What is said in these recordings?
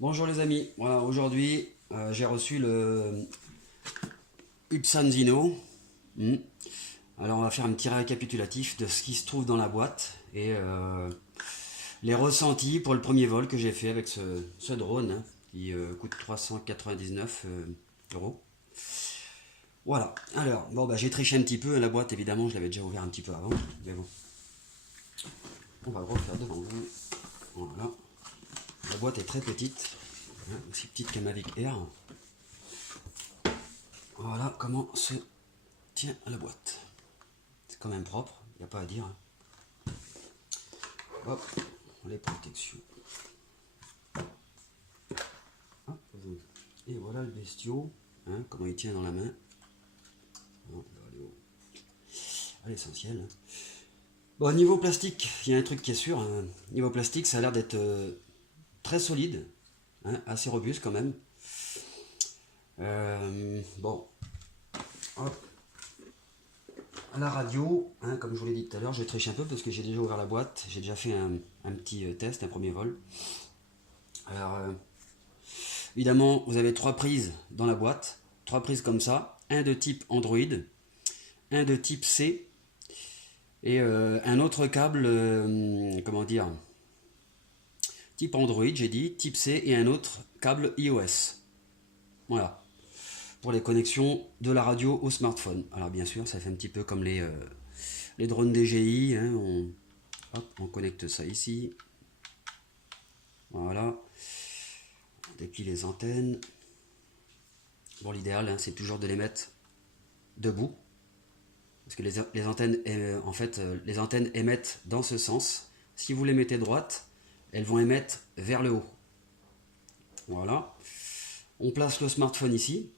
Bonjour les amis, voilà, aujourd'hui j'ai reçu le Ipsan Zino. Hmm. Alors on va faire un petit récapitulatif de ce qui se trouve dans la boîte et les ressentis pour le premier vol que j'ai fait avec ce drone hein, qui coûte 399 euros. Voilà, alors bon bah j'ai triché un petit peu, la boîte évidemment je l'avais déjà ouvert un petit peu avant, mais bon, on va le refaire devant vous. Voilà, la boîte est très petite, hein, aussi petite qu'un Mavic Air. Voilà comment se tient la boîte. C'est quand même propre, il n'y a pas à dire. Hop, les protections. Hop, et voilà le bestiau, hein, comment il tient dans la main. On va aller à l'essentiel. Bon, niveau plastique, il y a un truc qui est sûr. Hein. Niveau plastique, ça a l'air d'être très solide, hein, assez robuste quand même. Bon, hop. À la radio, hein, comme je vous l'ai dit tout à l'heure, je triche un peu parce que j'ai déjà ouvert la boîte, j'ai déjà fait un petit test, un premier vol. Alors, évidemment, vous avez 3 prises dans la boîte, 3 prises comme ça, un de type Android, un de type C et un autre câble, comment dire, type Android, j'ai dit, type C et un autre câble iOS. Voilà, pour les connexions de la radio au smartphone. Alors bien sûr, ça fait un petit peu comme les drones DJI, hein, on connecte ça ici. Voilà, on déplie les antennes. Bon, l'idéal, hein, c'est toujours de les mettre debout. Parce que les antennes, en fait, les antennes émettent dans ce sens. Si vous les mettez droite, elles vont émettre vers le haut. Voilà. On place le smartphone ici.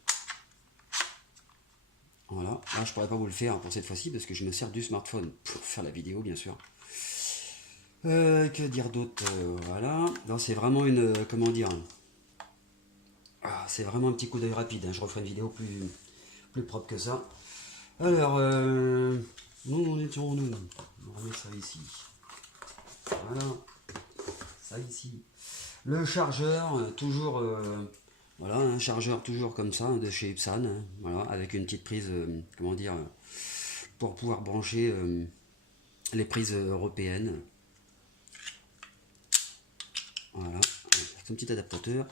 Voilà. Là, je ne pourrais pas vous le faire pour cette fois-ci parce que je me sers du smartphone pour faire la vidéo, bien sûr. Que dire d'autre Voilà. C'est vraiment une... comment dire c'est vraiment un petit coup d'œil rapide. Hein. Je referai une vidéo plus propre que ça. Alors, nous, on est sur nous. On remet ça ici. Voilà. Ça ici. Le chargeur, toujours... voilà, un chargeur toujours comme ça, de chez Epson. Hein, voilà, avec une petite prise, comment dire, pour pouvoir brancher les prises européennes. Voilà, c'est un petit adaptateur.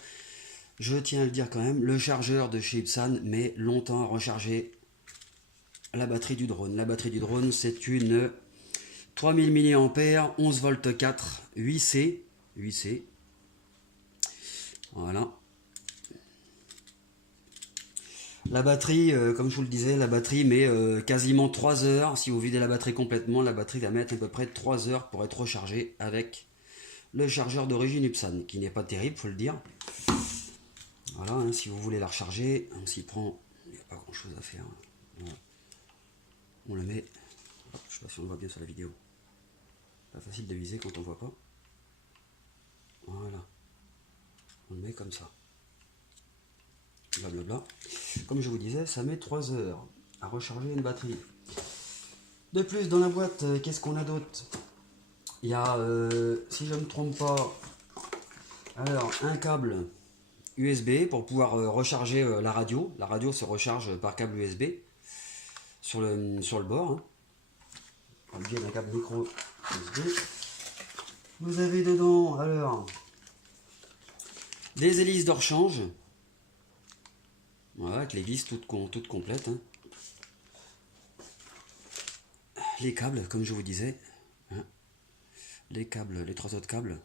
Je tiens à le dire quand même, le chargeur de chez Epson met longtemps à recharger la batterie du drone. La batterie du drone, c'est une 3000 mAh, 11 v 4, 8C. 8C. Voilà. La batterie, comme je vous le disais, la batterie met quasiment 3 heures. Si vous videz la batterie complètement, la batterie va mettre à peu près 3 heures pour être rechargée avec le chargeur d'origine Epson, qui n'est pas terrible, faut le dire. Voilà, hein, si vous voulez la recharger, on s'y prend, il n'y a pas grand chose à faire. Voilà. On le met, hop, je ne sais pas si on le voit bien sur la vidéo. Pas facile de viser quand on ne voit pas. Voilà. On le met comme ça. Blablabla. Comme je vous disais, ça met 3 heures à recharger une batterie. De plus, dans la boîte, qu'est-ce qu'on a d'autre? Il y a, si je ne me trompe pas, alors un câble USB pour pouvoir recharger la radio. La radio se recharge par câble USB sur le bord. Hein. On parle bien d'un câble micro USB. Vous avez dedans, alors, des hélices de rechange. Voilà, avec les vis toutes complètes. Hein. Les câbles, comme je vous disais. Hein. Les câbles, les 3 autres câbles.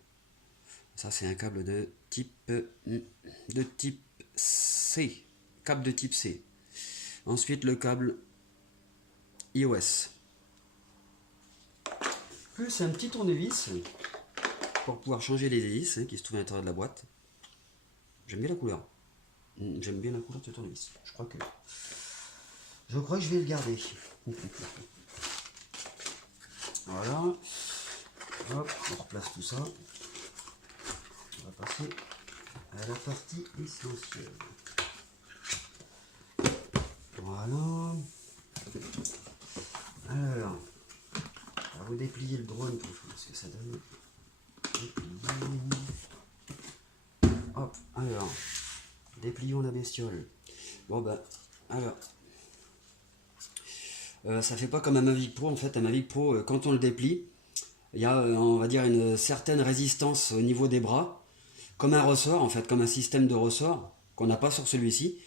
Ça, c'est un câble de type C. Câble de type C. Ensuite, le câble iOS. Plus un petit tournevis pour pouvoir changer les hélices hein, qui se trouvent à l'intérieur de la boîte. J'aime bien la couleur. J'aime bien la couleur de ce tournevis. Je crois que je vais le garder. Voilà. Hop, on replace tout ça. On va passer à la partie essentielle. Voilà. Alors, on va vous déplier le drone pour voir ce que ça donne. Hop. Hop, alors, déplions la bestiole. Bon ben, alors, ça fait pas comme un Mavic Pro. En fait, un Mavic Pro, quand on le déplie, il y a, on va dire, une certaine résistance au niveau des bras, comme un ressort, en fait, comme un système de ressort qu'on n'a pas sur celui-ci.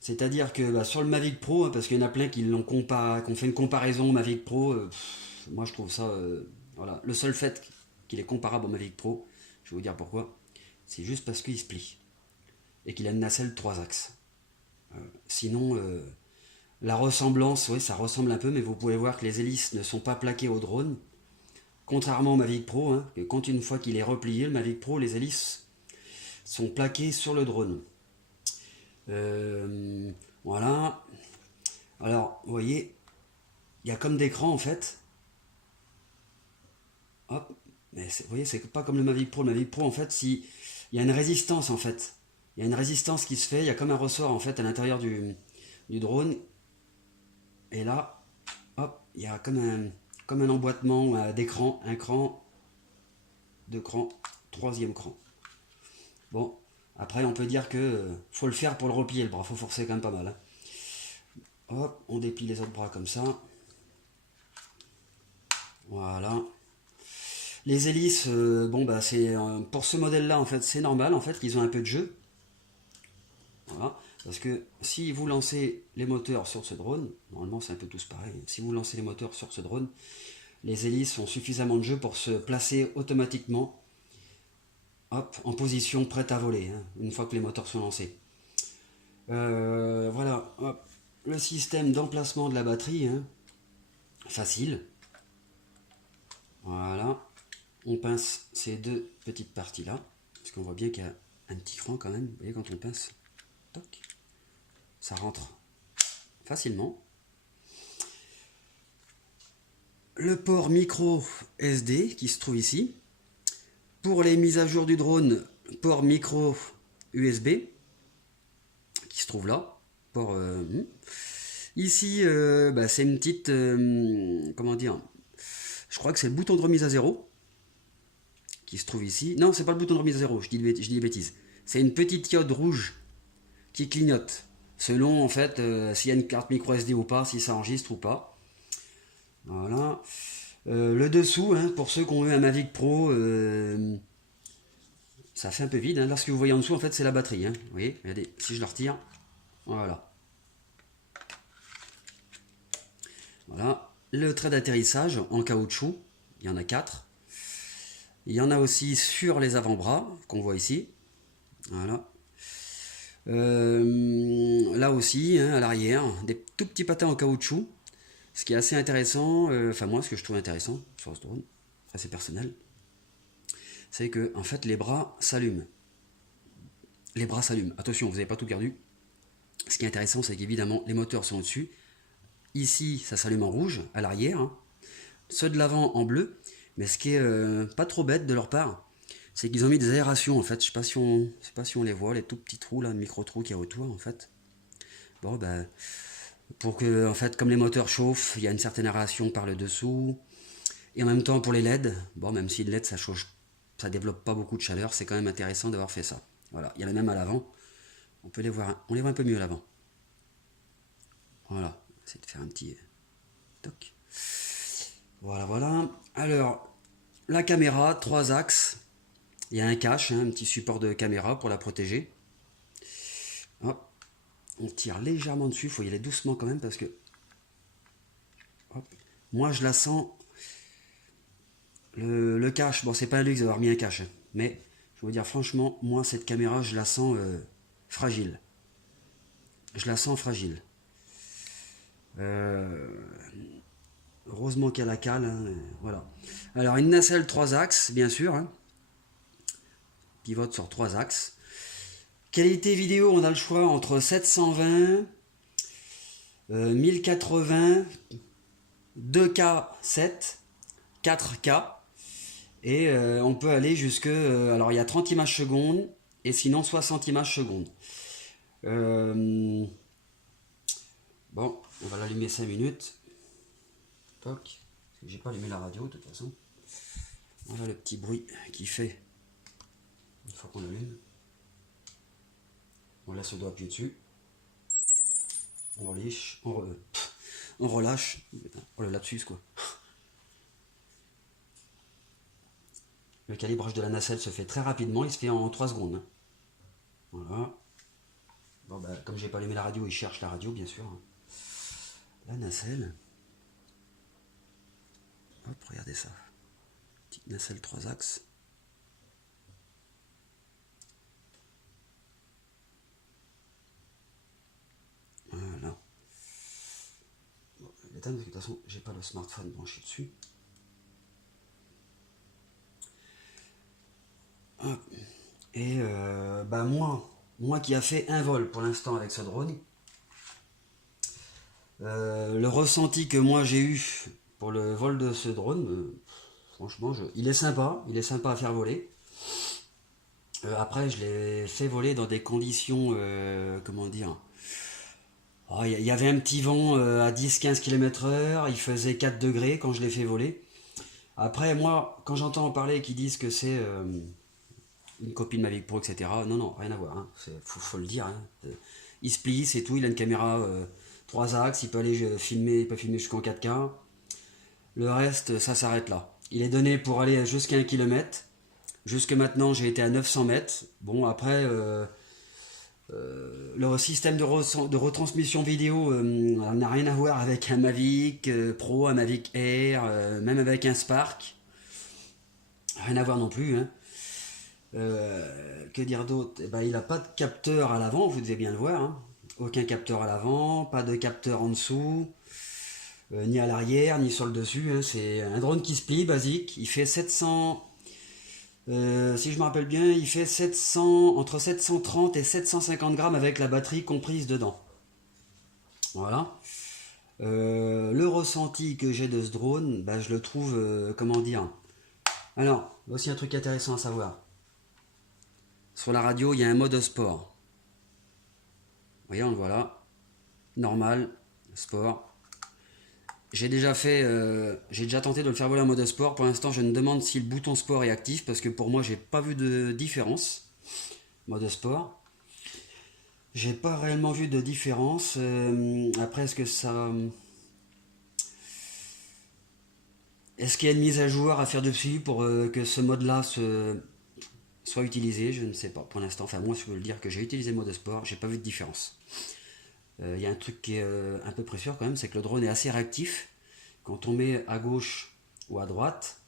C'est-à-dire que bah, sur le Mavic Pro, parce qu'il y en a plein qui l'ont qu'on fait une comparaison au Mavic Pro, moi je trouve ça, voilà, le seul fait qu'il est comparable au Mavic Pro, je vais vous dire pourquoi, c'est juste parce qu'il se plie et qu'il a une nacelle 3 axes. Sinon, la ressemblance, oui, ça ressemble un peu, mais vous pouvez voir que les hélices ne sont pas plaquées au drone, contrairement au Mavic Pro, hein, que quand une fois qu'il est replié, le Mavic Pro, les hélices sont plaquées sur le drone. Voilà. Alors, vous voyez, il y a comme des crans en fait. Hop. Mais vous voyez, c'est pas comme le Mavic Pro. Le Mavic Pro, en fait, si il y a une résistance en fait. Il y a une résistance qui se fait. Il y a comme un ressort en fait à l'intérieur du drone. Et là, hop, il y a comme un emboîtement d'écran. Un cran, deux crans, troisième cran. Bon, après, on peut dire que faut le faire pour le replier le bras. Faut forcer quand même pas mal. Hein. Hop, on déplie les autres bras comme ça. Voilà. Les hélices, bon bah c'est pour ce modèle-là en fait c'est normal en fait qu'ils ont un peu de jeu. Voilà. Parce que si vous lancez les moteurs sur ce drone, normalement c'est un peu tous pareil. Si vous lancez les moteurs sur ce drone, les hélices ont suffisamment de jeu pour se placer automatiquement, hop, en position prête à voler hein, une fois que les moteurs sont lancés. Voilà, hop, le système d'emplacement de la batterie, hein, facile. Voilà. On pince ces deux petites parties là, parce qu'on voit bien qu'il y a un petit cran quand même. Vous voyez quand on pince, toc, ça rentre facilement. Le port micro SD qui se trouve ici. Pour les mises à jour du drone, port micro USB qui se trouve là. Port, ici, bah, c'est une petite, comment dire, je crois que c'est le bouton de remise à zéro. Qui se trouve ici. Non, c'est pas le bouton de remise à zéro, je dis des bêtises. C'est une petite diode rouge qui clignote selon en fait s'il y a une carte micro SD ou pas, si ça enregistre ou pas. Voilà. Le dessous, hein, pour ceux qui ont eu un Mavic Pro, ça fait un peu vide. Hein. Là, ce que vous voyez en dessous, en fait, c'est la batterie. Hein. Vous voyez, regardez, si je le retire, voilà. Voilà. Le trait d'atterrissage en caoutchouc, il y en a 4. Il y en a aussi sur les avant-bras, qu'on voit ici. Voilà. Là aussi, hein, à l'arrière, des tout petits patins en caoutchouc. Ce qui est assez intéressant, enfin moi, ce que je trouve intéressant sur ce drone, assez personnel, c'est que en fait les bras s'allument. Les bras s'allument. Attention, vous n'avez pas tout perdu. Ce qui est intéressant, c'est qu'évidemment les moteurs sont au-dessus. Ici, ça s'allume en rouge, à l'arrière. Hein. Ceux de l'avant en bleu. Mais ce qui est pas trop bête de leur part, c'est qu'ils ont mis des aérations en fait. Je sais pas si on les voit, les tout petits trous là, micro-trous qu'il y a autour en fait. Bon ben, pour que en fait, comme les moteurs chauffent, il y a une certaine aération par le dessous. Et en même temps pour les LED, bon même si les LED ça développe pas beaucoup de chaleur, c'est quand même intéressant d'avoir fait ça. Voilà, il y en a même à l'avant. On les voit un peu mieux à l'avant. Voilà, on va essayer de faire un petit toc. Voilà, voilà. Alors, la caméra, 3 axes. Il y a un cache, hein, un petit support de caméra pour la protéger. Hop. On tire légèrement dessus, il faut y aller doucement quand même parce que... Hop. Moi, je la sens... Le cache, bon, c'est pas un luxe d'avoir mis un cache, hein, mais je vais vous dire franchement, moi, cette caméra, je la sens fragile. Je la sens fragile. Heureusement qu'il y a la cale, hein, voilà. Alors, une nacelle 3 axes, bien sûr. Hein. Pivote sur 3 axes. Qualité vidéo, on a le choix entre 720, 1080, 2K7, 4K. Et on peut aller jusque... alors, il y a 30 images secondes et sinon 60 images secondes. Bon, on va l'allumer 5 minutes. Toc. J'ai pas allumé la radio de toute façon. Voilà le petit bruit qu'il fait une fois qu'on l'allume. On laisse le doigt appuyé dessus. On relâche. On relâche. Oh le lapsus quoi. Le calibrage de la nacelle se fait très rapidement, il se fait en 3 secondes. Voilà. Bon bah, comme j'ai pas allumé la radio, il cherche la radio bien sûr. La nacelle. Hop, regardez ça. Petite nacelle 3 axes. Voilà. Bon, je vais l'éteindre parce que de toute façon, j'ai pas le smartphone branché dessus. Hop. Et bah moi qui a fait un vol pour l'instant avec ce drone, le ressenti que moi j'ai eu pour le vol de ce drone, franchement, il est sympa à faire voler. Après, je l'ai fait voler dans des conditions, comment dire, il y avait un petit vent à 10-15 km/h, il faisait 4 degrés quand je l'ai fait voler. Après, moi, quand j'entends en parler qui disent que c'est une copie de Mavic Pro, etc., non, rien à voir, hein. Faut le dire. Hein. Il se plie, c'est tout, il a une caméra 3 axes, il peut aller filmer, il peut filmer jusqu'en 4K. Le reste, ça s'arrête là. Il est donné pour aller jusqu'à 1 km. Jusque maintenant, j'ai été à 900 mètres. Bon, après, le système de retransmission vidéo n'a rien à voir avec un Mavic Pro, un Mavic Air, même avec un Spark. Rien à voir non plus. Hein. Que dire d'autre? Eh ben, il n'a pas de capteur à l'avant, vous devez bien le voir. Hein. Aucun capteur à l'avant, pas de capteur en dessous, ni à l'arrière, ni sur le dessus. Hein. C'est un drone qui se plie, basique. Il fait 700... si je me rappelle bien, il fait entre 730 et 750 grammes avec la batterie comprise dedans. Voilà. Le ressenti que j'ai de ce drone, bah, je le trouve, comment dire. Alors, aussi un truc intéressant à savoir. Sur la radio, il y a un mode sport. Vous voyez, on le voit là. Normal, sport. J'ai déjà tenté de le faire voler en mode sport. Pour l'instant, je me demande si le bouton sport est actif parce que pour moi, j'ai pas vu de différence. Mode sport. J'ai pas réellement vu de différence. Après, est-ce qu'il y a une mise à jour à faire dessus pour que ce mode-là soit utilisé? Je ne sais pas. Pour l'instant, enfin moi, je peux le dire que j'ai utilisé le mode sport. J'ai pas vu de différence. Il y a un truc qui est un peu sûr quand même, c'est que le drone est assez réactif. Quand on met à gauche ou à droite,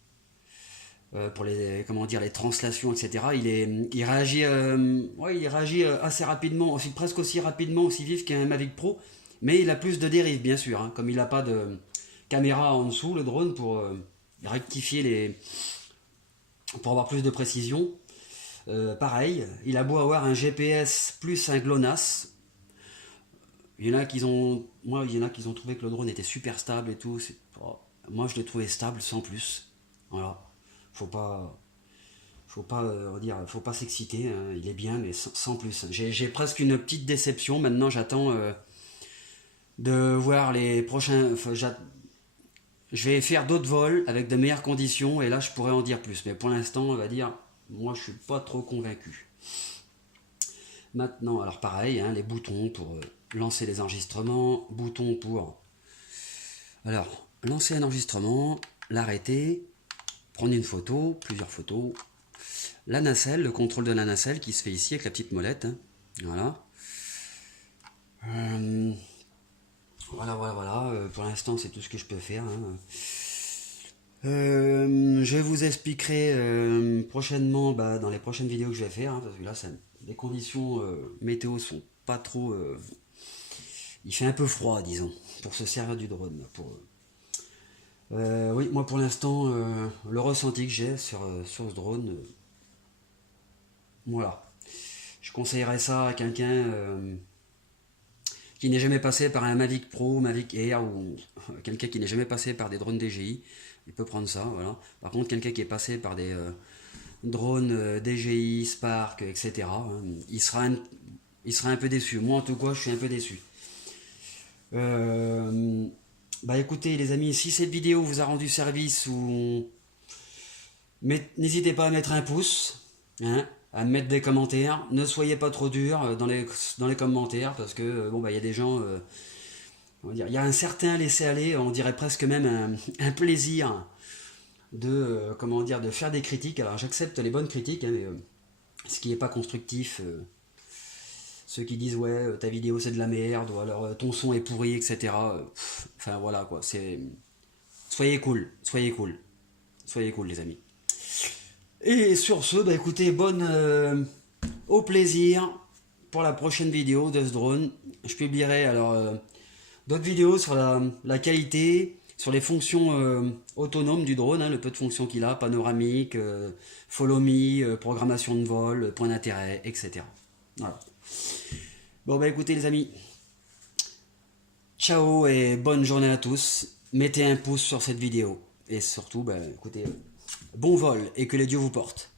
pour les translations, etc., il réagit, il réagit assez rapidement, presque aussi rapidement, aussi vif qu'un Mavic Pro, mais il a plus de dérive, bien sûr, hein, comme il n'a pas de caméra en dessous, le drone, pour rectifier pour avoir plus de précision. Pareil, il a beau avoir un GPS plus un GLONASS. Il y en a qui ont trouvé que le drone était super stable et tout. Moi, je l'ai trouvé stable sans plus. Voilà. Faut pas s'exciter. Hein. Il est bien, mais sans plus. J'ai presque une petite déception. Maintenant, j'attends de voir les prochains. Je vais faire d'autres vols avec de meilleures conditions et là, je pourrais en dire plus. Mais pour l'instant, on va dire, moi, je suis pas trop convaincu. Maintenant, alors pareil, hein, les boutons pour lancer les enregistrements, boutons pour lancer un enregistrement, l'arrêter, prendre une photo, plusieurs photos, la nacelle, le contrôle de la nacelle qui se fait ici avec la petite molette, hein, voilà. Voilà, pour l'instant c'est tout ce que je peux faire. Hein. Je vous expliquerai prochainement dans les prochaines vidéos que je vais faire, hein, parce que là les conditions météo sont pas trop... il fait un peu froid, disons, pour se servir du drone. Oui, moi pour l'instant, le ressenti que j'ai sur ce drone, voilà. Je conseillerais ça à quelqu'un qui n'est jamais passé par un Mavic Pro, Mavic Air, ou quelqu'un qui n'est jamais passé par des drones DJI. Il peut prendre ça, voilà. Par contre, quelqu'un qui est passé par des drones DJI, Spark, etc., hein, il sera un peu déçu. Moi, en tout cas, je suis un peu déçu. Écoutez, les amis, si cette vidéo vous a rendu service, n'hésitez pas à mettre un pouce, hein, à mettre des commentaires. Ne soyez pas trop durs dans les commentaires parce que bon bah il y a des gens, on va dire, il y a un certain laisser-aller, on dirait presque même un plaisir de comment dire, de faire des critiques. Alors j'accepte les bonnes critiques, hein, mais ce qui n'est pas constructif, ceux qui disent ouais ta vidéo c'est de la merde ou alors ton son est pourri, etc. Enfin voilà quoi, c'est soyez cool, soyez cool, soyez cool les amis. Et sur ce, bah écoutez, au plaisir pour la prochaine vidéo de ce drone. Je publierai alors d'autres vidéos sur la qualité, sur les fonctions autonomes du drone, hein, le peu de fonctions qu'il a, panoramique, follow me, programmation de vol, point d'intérêt, etc. Voilà. Bon bah écoutez les amis, ciao et bonne journée à tous. Mettez un pouce sur cette vidéo. Et surtout, bah écoutez, bon vol et que les dieux vous portent.